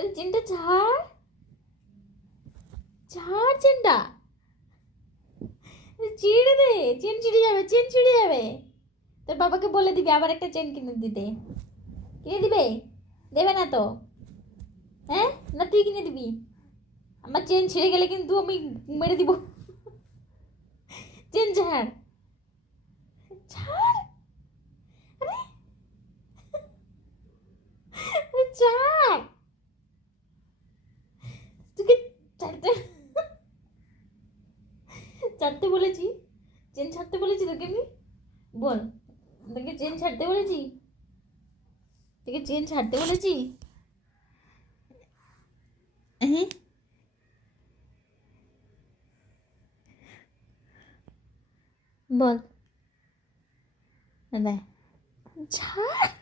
আরে চেনটা ছাড়, ছাড় চেনটা, ছিঁড়ে দে, চেন ছিঁড়ে যাবে, চেন ছিঁড়ে যাবে। তোর বাবাকে বলে দিবি আবার একটা চেন কিনে দিতে। কিনে দিবে? দেবে না তো? হ্যাঁ, না তুই কিনে দিবি? আমার চেন ছিঁড়ে গেলে কিন্তু আমি মেরে দিব। চেন ছাড়, ছাড়, আরে আরে ছাড়, তোকে ছাড়তে, ছাড়তে বলেছি, চেন ছাড়তে বলেছি তোকে আমি? বল, তোকে চেন ছাড়তে বলেছি? তোকে চেন ছাড়তে বলেছি? হ্যাঁ, বল। না, ছাড়।